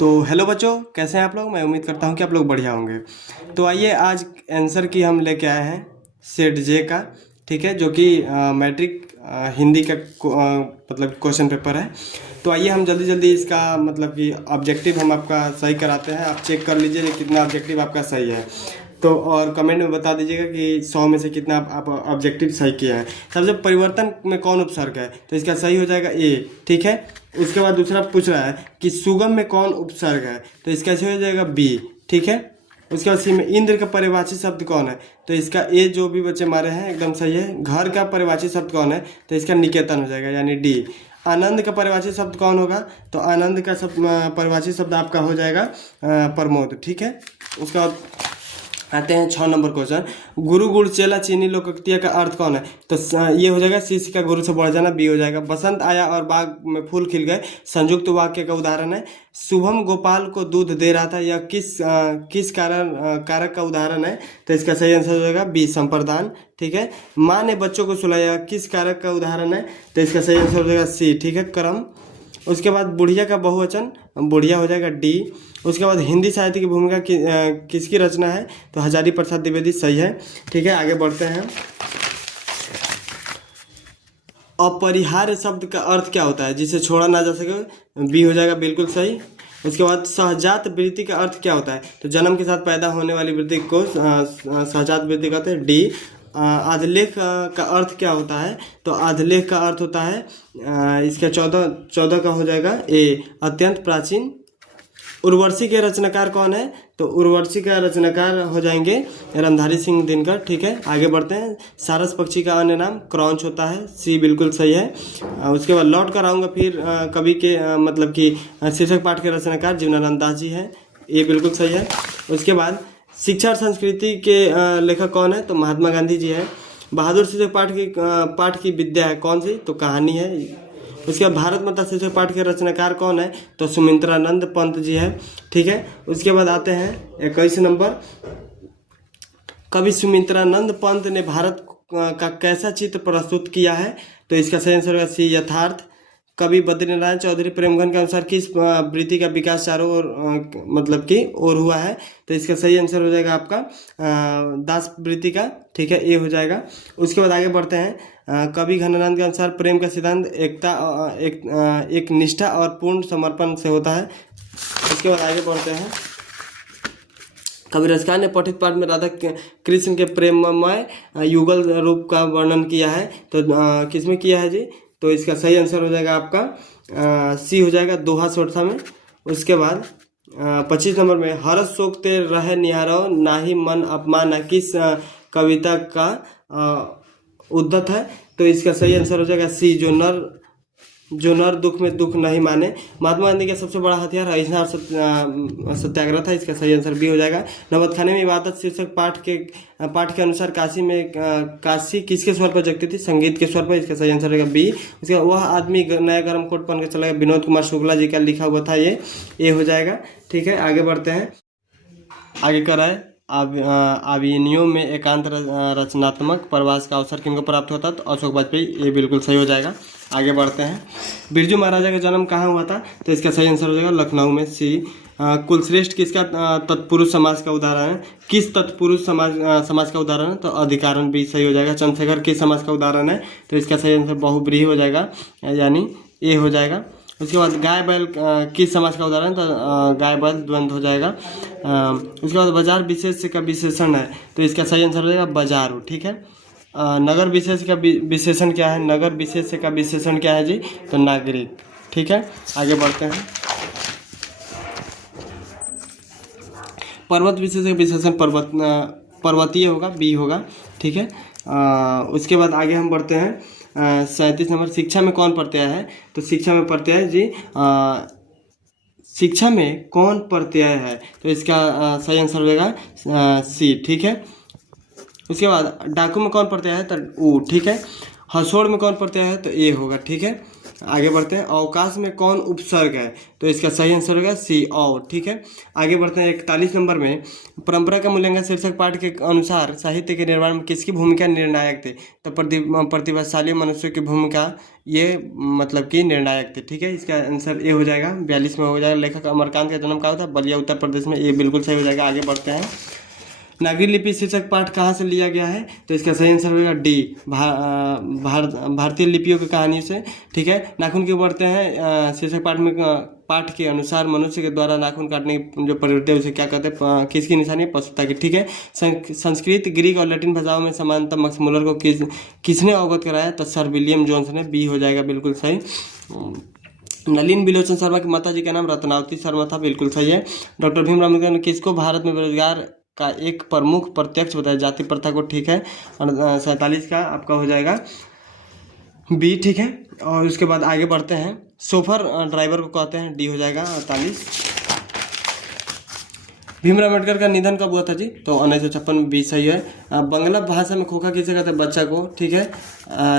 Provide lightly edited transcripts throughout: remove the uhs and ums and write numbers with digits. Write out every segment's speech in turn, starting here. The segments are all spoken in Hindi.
तो हेलो बच्चों, कैसे हैं आप लोग। मैं उम्मीद करता हूं कि आप लोग बढ़िया होंगे। तो आइए आज आंसर की हम लेके आए हैं सेट जे का। ठीक है, जो कि मैट्रिक हिंदी का मतलब क्वेश्चन पेपर है। तो आइए हम जल्दी जल्दी इसका मतलब कि ऑब्जेक्टिव हम आपका सही कराते हैं। आप चेक कर लीजिए कि कितना ऑब्जेक्टिव आपका सही है। तो और कमेंट में बता दीजिएगा कि 100 में से कितना आप ऑब्जेक्टिव सही किया है। सबसे परिवर्तन में कौन उपसर्ग है, तो इसका सही हो जाएगा ए। ठीक है, उसके बाद दूसरा पूछ रहा है कि सुगम में कौन उपसर्ग है, तो इसका सही हो जाएगा बी। ठीक है, उसके बाद सी में इंद्र का परिभाषी शब्द कौन है, तो इसका ए। जो भी बच्चे मारे हैं एकदम सही है। घर का परिभाषी शब्द कौन है, तो इसका निकेतन हो जाएगा यानी डी। आनंद का परिभाषी शब्द कौन होगा, तो आनंद का परिभाषी शब्द आपका हो जाएगा प्रमोद। ठीक है, उसके बाद आते हैं 6 नंबर क्वेश्चन। गुरु गुड़ चेला चीनी लोकोक्तिया का अर्थ कौन है, तो ये हो जाएगा शिष्य का गुरु से बढ़ जाना, बी हो जाएगा। बसंत आया और बाग में फूल खिल गए संयुक्त वाक्य का उदाहरण है। शुभम गोपाल को दूध दे रहा था, यह किस कारक का उदाहरण है, तो इसका सही आंसर हो जाएगा बी संप्रदान। ठीक है, माँ ने बच्चों को सुलाया, किस कारक का उदाहरण है, तो इसका सही आंसर हो जाएगा सी। ठीक है, क्रम। उसके बाद बुढ़िया का बहुवचन बुढ़िया हो जाएगा डी। उसके बाद हिंदी साहित्य की भूमिका किसकी रचना है, तो हजारी प्रसाद द्विवेदी सही है। ठीक है, आगे बढ़ते हैं। अपरिहार्य शब्द का अर्थ क्या होता है, जिसे छोड़ा ना जा सके, बी हो जाएगा बिल्कुल सही। उसके बाद सहजात वृत्ति का अर्थ क्या होता है, तो जन्म के साथ पैदा होने वाली वृत्ति को सहजात वृत्ति कहते हैं, डी। आधलेख का अर्थ क्या होता है, तो आधलेख का अर्थ होता है इसका 14 का हो जाएगा ए, अत्यंत प्राचीन। उर्वशी के रचनाकार कौन है, तो उर्वशी का रचनाकार हो जाएंगे रामधारी सिंह दिनकर। ठीक है, आगे बढ़ते हैं। सारस पक्षी का अन्य नाम क्रॉन्च होता है, सी बिल्कुल सही है। उसके बाद लौट कर आऊँगा फिर कवि के मतलब कि शीर्षक पाठ के रचनाकार जीवनानंद दास जी हैं, ये बिल्कुल सही है। उसके बाद शिक्षा और संस्कृति के लेखक कौन है, तो महात्मा गांधी जी है। बहादुर शीर्षक पाठ की विद्या है कौन सी, तो कहानी है। उसके बाद भारत माता शीर्षक पाठ के रचनाकार कौन है, तो सुमित्रानंद पंत जी है। ठीक है, उसके बाद आते हैं 21 नंबर। कवि सुमित्रानंद पंत ने भारत का कैसा चित्र प्रस्तुत किया है, तो इसका सही आंसर होगा सी यथार्थ। कवि बद्रीनारायण चौधरी प्रेमगन के अनुसार किस वृत्ति का विकास चारों ओर मतलब कि ओर हुआ है, तो इसका सही आंसर हो जाएगा आपका दास वृत्ति का। ठीक है, ए हो जाएगा। उसके बाद आगे बढ़ते हैं। कवि घनानंद के अनुसार प्रेम का सिद्धांत एक निष्ठा और पूर्ण समर्पण से होता है। उसके बाद आगे बढ़ते हैं। कवि रसकार ने पठित पाठ में राधा कृष्ण के प्रेममय युगल रूप का वर्णन किया है, तो किसमें किया है जी, तो इसका सही आंसर हो जाएगा आपका सी हो जाएगा दोहा सोरठा में। उसके बाद 25 नंबर में हर्ष शोक ते रहे निहारो नाही मन अपमान किस कविता का उद्धत है, तो इसका सही आंसर हो जाएगा सी जो नर दुख में दुख नहीं माने। महात्मा गांधी का सबसे बड़ा हथियार अहिंसा सत्याग्रह था, इसका सही आंसर बी हो जाएगा। नवबतखाने में इबादत शीर्षक पाठ के अनुसार काशी किसके स्वर पर जगती थी, संगीत के स्वर पर, इसका सही आंसर रहेगा बी। उसके बाद वह आदमी नया गर्म कोट पहन के चला गया, विनोद कुमार शुक्ला जी का लिखा हुआ था, ये ए हो जाएगा। ठीक है, आगे बढ़ते हैं। आगे कर रहा है आविनियों में एकांत रचनात्मक प्रवास का अवसर किनको प्राप्त होता, तो अशोक वाजपेयी, ये बिल्कुल सही हो जाएगा। आगे बढ़ते हैं। बिरजू महाराजा का जन्म कहाँ हुआ था, तो इसका सही आंसर हो जाएगा लखनऊ में, सी। कुलश्रेष्ठ किसका तत्पुरुष समाज का उदाहरण है, किस तत्पुरुष समाज का उदाहरण है, तो अधिकारण भी सही हो जाएगा। चंद्रशेखर किस समाज का उदाहरण है, तो इसका सही आंसर बहुब्रीही हो जाएगा यानी ए हो जाएगा। उसके बाद गाय बैल किस समाज का उदाहरण, तो गाय बैल द्वंद्व हो जाएगा। उसके बाद बाजार विशेष का विशेषण है, तो इसका सही आंसर हो जाएगा बाजारू। ठीक है, नगर विशेष का विशेषण क्या है, नगर विशेष का विशेषण क्या है जी, तो नागरिक। ठीक है, आगे बढ़ते हैं। पर्वत विशेष का विशेषण पर्वतीय होगा, बी होगा। ठीक है, उसके बाद आगे हम बढ़ते हैं। 37 नंबर। शिक्षा में कौन प्रत्यय है, तो शिक्षा में प्रत्यय जी शिक्षा में कौन प्रत्यय है, तो इसका सही आंसर होगा सी। ठीक है, उसके बाद डाकू में कौन प्रत्यय है, तो ऊ। ठीक है, हसोड़ में कौन प्रत्यय है, तो ए होगा। ठीक है, आगे बढ़ते हैं, अवकाश में कौन उपसर्ग है? तो इसका सही आंसर होगा सी, औ। ठीक है, आगे बढ़ते हैं 41 नंबर में, परंपरा का मूल्यांकन शीर्षक पाठ के अनुसार साहित्य के निर्माण में किसकी भूमिका निर्णायक थी? तो प्रतिभाशाली मनुष्य की भूमिका ये मतलब कि निर्णायक थी। ठीक है, इसका आंसर ए हो जाएगा, 42 में हो जाएगा। लेखक अमरकांत का जन्म कहाँ था? बलिया, उत्तर प्रदेश में। ये बिल्कुल सही हो जाएगा। आगे बढ़ते हैं, नागरी लिपि शीर्षक पाठ कहाँ से लिया गया है? तो इसका सही आंसर होगा डी, भारतीय लिपियों की कहानी से। ठीक है, नाखून की बढ़ते हैं शीर्षक पाठ में, पाठ के अनुसार मनुष्य के द्वारा नाखून काटने की जो प्रवृत्ति है उसे क्या कहते हैं? किसकी निशानी? पशुता की। ठीक है, संस्कृत, ग्रीक और लैटिन भाषाओं में समानता मैक्स मुलर को किसने अवगत कराया? तो सर विलियम जोन्स ने। बी हो जाएगा बिल्कुल सही। नलिन बिलोचन शर्मा की माता जी का नाम रत्नावती शर्मा था, बिल्कुल सही है। डॉक्टर भीमराव अम्बेडकर ने किसको भारत में बेरोजगार का एक प्रमुख प्रत्यक्ष बताया? जाति प्रथा को। ठीक है, और 47 का आपका हो जाएगा बी। ठीक है, और उसके बाद आगे बढ़ते हैं, सोफर ड्राइवर को कहते हैं? डी हो जाएगा 48। भीमराव अम्बेडकर का निधन कब हुआ था जी? तो 1956 में। बी सही है। बंगला भाषा में खोखा किसे कहते हैं? बच्चा को। ठीक है,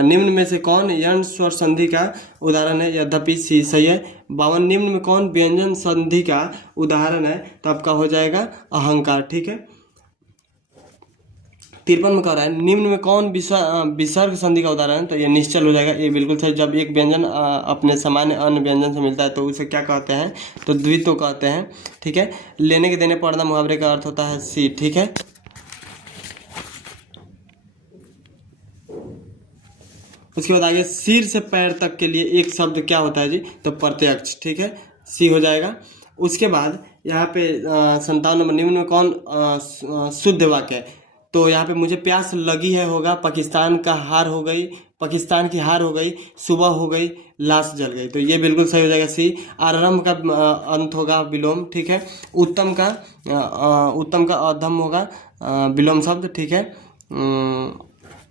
निम्न में से कौन यण स्वर संधि का उदाहरण है? यद्यपि सी सही है। 52 निम्न में कौन व्यंजन संधि का उदाहरण है? तो आपका हो जाएगा अहंकार। ठीक है, 53 में कह रहा है, निम्न में कौन विसर्ग संधि का उदाहरण है? तो ये निश्चल हो जाएगा। ये बिल्कुल सही। जब एक व्यंजन अपने सामान्य अन्य व्यंजन से मिलता है तो उसे क्या कहते हैं? तो द्वित्व कहते हैं। ठीक है, लेने के देने पड़ना मुहावरे का अर्थ होता है सी। ठीक है, उसके बाद आगे, सिर से पैर तक के लिए एक शब्द क्या होता है जी? तो प्रत्यक्ष। ठीक है, सी हो जाएगा। उसके बाद यहाँ पे 57 नंबर, निम्न में कौन शुद्ध वाक्य है? तो यहाँ पे मुझे प्यास लगी है होगा, पाकिस्तान की हार हो गई, सुबह हो गई, लाश जल गई। तो ये बिल्कुल सही हो जाएगा सी। आरंभ का अंत होगा विलोम। ठीक है, उत्तम का अधम होगा विलोम शब्द। ठीक है,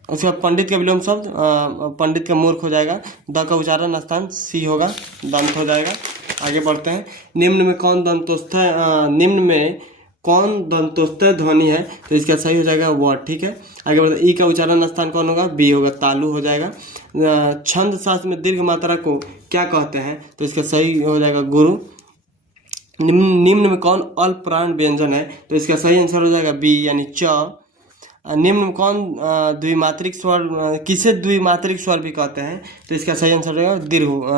उसके बाद पंडित का विलोम शब्द पंडित का मूर्ख हो जाएगा। द का उच्चारण स्थान सी होगा, दंत हो जाएगा। आगे बढ़ते हैं, निम्न में कौन दंतोस्थ ध्वनि है? तो इसका सही हो जाएगा व। ठीक है, आगे बढ़ते हैं, ई का उच्चारण स्थान कौन होगा? बी होगा, तालु हो जाएगा। छंद शास्त्र में दीर्घ मात्रा को क्या कहते हैं? तो इसका सही हो जाएगा गुरु। निम्न में कौन अल्प प्राण व्यंजन है? तो इसका सही आंसर हो जाएगा बी, यानी च। निम्न में कौन द्विमात्रिक स्वर, किसे द्विमात्रिक स्वर भी कहते हैं? तो इसका सही आंसर रहेगा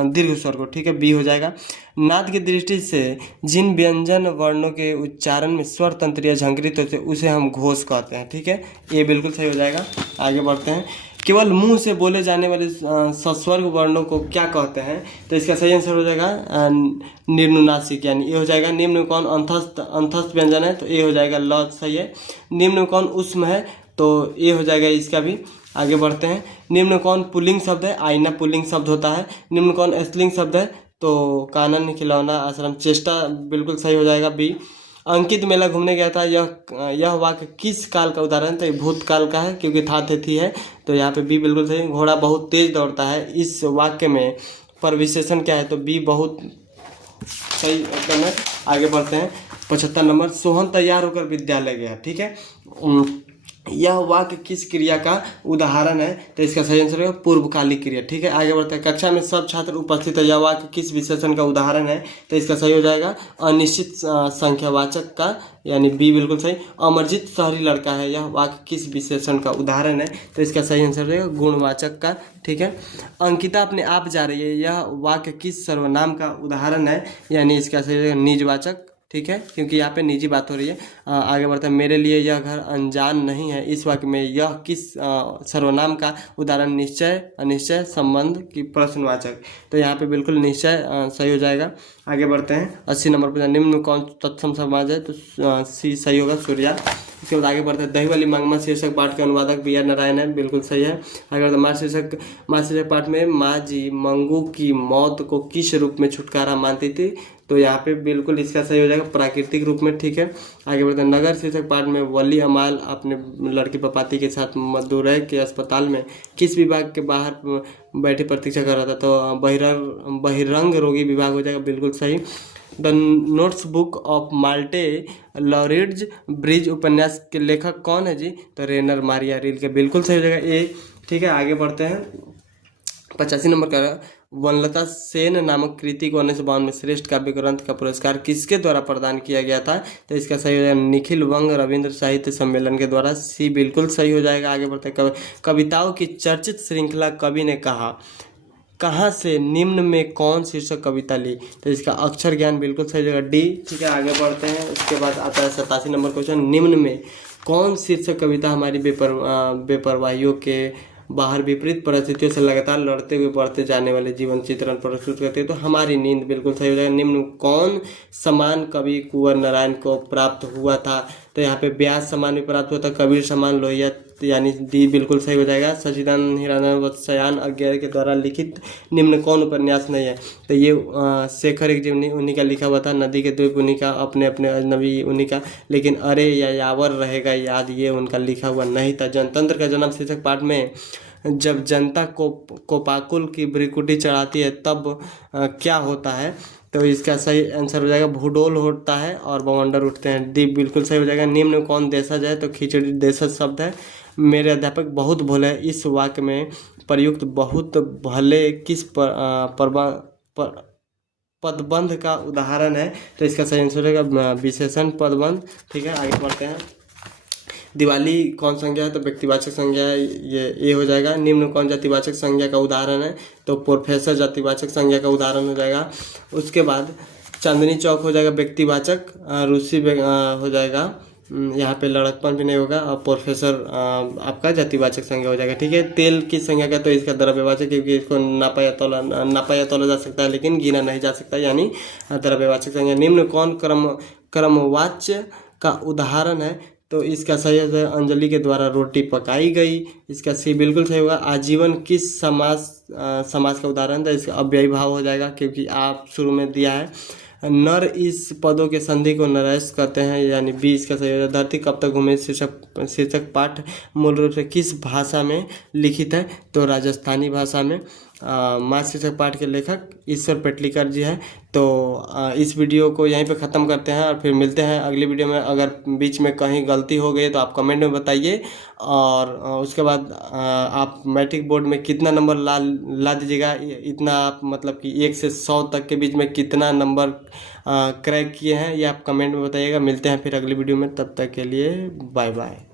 दीर्घ स्वर को। ठीक है, बी हो जाएगा। नाद की दृष्टि से जिन व्यंजन वर्णों के उच्चारण में स्वर तंत्रियाँ झंकृत होते हैं उसे हम घोष कहते हैं। ठीक है, ये बिल्कुल सही हो जाएगा। आगे बढ़ते हैं, केवल मुंह से बोले जाने वाले सस्वर्ग वर्णों को क्या कहते हैं? तो इसका सही आंसर हो जाएगा निर्नुनासिक, यानी ये हो जाएगा। निम्न में कौन अंतस्थ व्यंजन है? तो ये हो जाएगा ल, सही है। निम्न में कौन उष्म है? तो ये हो जाएगा इसका भी। आगे बढ़ते हैं, निम्न में कौन पुल्लिंग शब्द है? आईना पुल्लिंग शब्द होता है। निम्न में कौन स्त्रीलिंग शब्द है? तो कानन, खिलौना, आश्रम, चेष्टा, बिल्कुल सही हो जाएगा बी। अंकित मेला घूमने गया था, यह वाक्य किस काल का उदाहरण? तो भूतकाल का है, क्योंकि था तिथि है। तो यहाँ पे बी बिल्कुल सही। घोड़ा बहुत तेज दौड़ता है, इस वाक्य में पर विशेषण क्या है? तो बी बहुत सही एकदम है। आगे बढ़ते हैं, 75 नंबर, सोहन तैयार होकर विद्यालय गया। ठीक है, यह वाक्य किस क्रिया का उदाहरण है? तो इसका सही आंसर है पूर्वकालिक क्रिया। ठीक है, आगे बढ़ते हैं, कक्षा में सब छात्र उपस्थित है, यह वाक्य किस विशेषण का उदाहरण है? तो इसका सही हो जाएगा अनिश्चित संख्यावाचक का, यानी बी बिल्कुल सही। अमरजीत शहरी लड़का है, यह वाक्य किस विशेषण का उदाहरण है? तो इसका सही आंसर रहेगा गुणवाचक का। ठीक है, अंकिता अपने आप जा रही है, यह वाक्य किस सर्वनाम का उदाहरण है? यानी इसका सही रहेगा निजवाचक। ठीक है, क्योंकि यहाँ पे निजी बात हो रही है। आगे बढ़ते हैं, मेरे लिए यह घर अनजान नहीं है, इस वाक्य में यह किस सर्वनाम का उदाहरण? निश्चय, अनिश्चय, संबंध की प्रश्नवाचक। तो यहाँ पे बिल्कुल निश्चय सही हो जाएगा। आगे बढ़ते हैं, 80 नंबर पर, निम्न में कौन तत्सम समाज है? तो सी सही होगा, सूर्या। इसके बाद आगे बढ़ते हैं, दही वाली मांगमा शीर्षक पाठ के अनुवादक बी आर नारायण है, बिल्कुल सही है। आगे बढ़ते हैं, माँ शीर्षक पाठ में माँ जी मंगू की मौत को किस रूप में छुटकारा मानती थी? तो यहाँ पे बिल्कुल इसका सही हो जाएगा प्राकृतिक रूप में। ठीक है, आगे बढ़ते हैं, नगर शीर्षक पाठ में वली अमाल अपने लड़की पपाती के साथ मदुरै के अस्पताल में किस विभाग के बाहर बैठे प्रतीक्षा कर रहा था? तो बहिरंग रोगी विभाग हो जाएगा, बिल्कुल सही। The notes book of Malte Laurids Brigge उपन्यास के लेखक कौन है जी? तो रेनर मारिया रील के, बिल्कुल सही हो जाएगा ए। ठीक है, आगे बढ़ते हैं, 85 नंबर का वनलता सेन नामक कृति को 1952 में श्रेष्ठ काव्य ग्रंथ का पुरस्कार किसके द्वारा प्रदान किया गया था? तो इसका सही हो जाएगा निखिल वंग रविंद्र साहित्य सम्मेलन के द्वारा। सी बिल्कुल सही हो जाएगा। आगे बढ़ते हैं। कविताओं की चर्चित श्रृंखला कवि ने कहाँ से निम्न में कौन शीर्षक कविता ली? तो इसका अक्षर ज्ञान बिल्कुल सही जगह डी। ठीक है, आगे बढ़ते हैं। उसके बाद आता है 87 नंबर क्वेश्चन, निम्न में कौन शीर्षक कविता हमारी बेपरवाहियों के बाहर विपरीत परिस्थितियों से लगातार लड़ते हुए बढ़ते जाने वाले जीवन चित्रण प्रस्तुत करती है? तो हमारी नींद बिल्कुल सही हो जाएगा। निम्न कौन सम्मान कवि कुंवर नारायण को प्राप्त हुआ था? तो यहाँ पे व्यास सम्मान भी प्राप्त हुआ था, कबीर सम्मान, लोहिया, यानी डी बिल्कुल सही हो जाएगा। सच्चिदानंद हिरानंद वत्सयान अज्ञेय के द्वारा लिखित निम्न कौन उपन्यास नहीं है? तो ये शेखर एक जीवनी उन्हीं का लिखा हुआ था, नदी के द्वीप उन्हीं का, अपने अपने अजनबी उन्हीं का, लेकिन अरे या यावर रहेगा याद ये उनका लिखा हुआ नहीं था। जनतंत्र का जन्म शीर्षक पाठ में जब जनता कोपाकुल की भ्रिकुटी चढ़ाती है तब क्या होता है? तो इसका सही आंसर हो जाएगा भूडोल होता है और बवंडर उठते हैं। दी बिल्कुल सही हो जाएगा। निम्न में कौन देशज है? तो खिचड़ी देशज शब्द है। मेरे अध्यापक बहुत भोले है, इस वाक्य में प्रयुक्त बहुत भले किस पदबंध का उदाहरण है? तो इसका सही आंसर होगा विशेषण पदबंध। ठीक है, आगे बढ़ते हैं। दिवाली कौन संज्ञा है? तो व्यक्तिवाचक संज्ञा है, ये हो जाएगा। निम्न कौन जातिवाचक संज्ञा का उदाहरण है? तो प्रोफेसर जातिवाचक संज्ञा का उदाहरण हो जाएगा। उसके बाद चांदनी चौक हो जाएगा व्यक्तिवाचक, रूसी हो जाएगा, यहाँ पे लड़कपन भी नहीं होगा, और प्रोफेसर आपका जातिवाचक संज्ञा हो जाएगा। ठीक है, तेल की संज्ञा का तो इसका द्रव्यवाचक, क्योंकि इसको नापा या तोला जा सकता है लेकिन गिना नहीं जा सकता, यानी द्रव्यवाचक संज्ञा। निम्न कौन क्रमवाच्य का उदाहरण है? तो इसका सही है अंजलि के द्वारा रोटी पकाई गई। इसका सी बिल्कुल सही होगा। आजीवन किस समास का उदाहरण था? इसका अव्ययी भाव हो जाएगा, क्योंकि आप शुरू में दिया है। नर इस पदों के संधि को नरेश कहते हैं, यानी बी इसका सही होगा। धरती कब तक घूमे शीर्षक पाठ मूल रूप से किस भाषा में लिखित है? तो राजस्थानी भाषा में। माँ शीर्षक पाठ के लेखक ईश्वर पेटलीकर जी हैं। तो इस वीडियो को यहीं पे ख़त्म करते हैं और फिर मिलते हैं अगली वीडियो में। अगर बीच में कहीं गलती हो गई तो आप कमेंट में बताइए, और उसके बाद आप मैट्रिक बोर्ड में कितना नंबर ला दीजिएगा, इतना आप मतलब कि 1 से 100 तक के बीच में कितना नंबर क्रैक किए हैं, ये आप कमेंट में बताइएगा। मिलते हैं फिर अगली वीडियो में, तब तक के लिए बाय बाय।